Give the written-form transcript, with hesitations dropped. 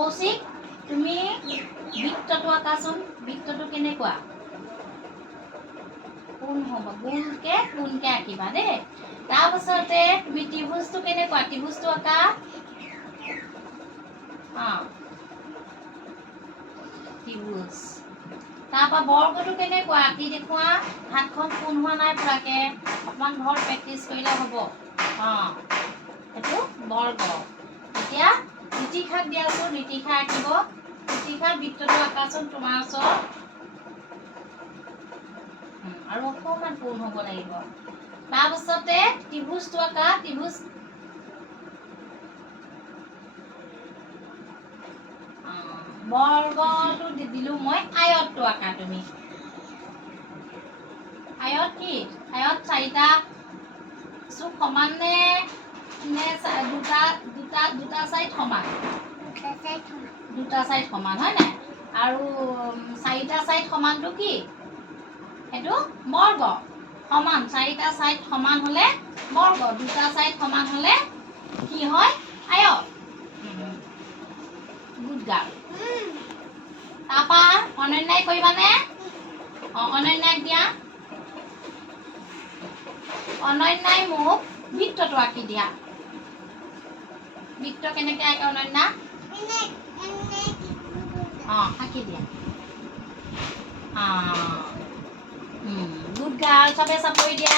কৌশিক তুমি বৃত্তটো আঁকাচোন বৃত্তটো কেনেকুৱা কোন হ'ব কোনকে আঁকিবা দেই তাৰপাছতে তুমি ত্ৰিভুজটো কেনেকুৱা ত্ৰিভুজটো আঁকা ত্ৰিভুজ তাৰপৰা বৰ্গটো কেনেকুৱা আঁকি দেখুৱা হাতখন কোন হোৱা নাই পুৰাকে অকণমান ঘৰত প্ৰেক্টিচ কৰিলে হ'ব এইটো বৰ্গ এতিয়া নীতিশাক দিয়াচোন নীতিশাক আঁকিব নীতিশাক বৃত্তটো আঁকাচোন তোমাৰ ওচৰত আৰু অকণমান পূৰ্ণ হ'ব লাগিব তাৰপাছতে ত্ৰিভুজটো আঁকা ত্ৰিভুজ বৰ্গটো দিলোঁ মই আয়তটো আঁকা তুমি আয়ত কি আয়ত চাৰিটা চুক সমান নে দুটা চাইড সমান দুটা চাইড সমান হয় নাই আৰু চাৰিটা চাইড সমানটো কি সেইটো বৰ্গ সমান চাৰিটা চাইড সমান হ'লে বৰ্গ দুটা চাইড সমান হ'লে কি হয় আয়ত গুড গাৰ্ল তাৰপৰা অনন্যাই কৰিবানে অনন্যাক দিয়া অনন্যাই মোক বৃত্তটো আঁকি দিয়া বৃত্ত কেনেকৈ আঁকে অনন্যা আঁকি দিয়া গুড গাৰ্ল চবে চাপৰি দিয়া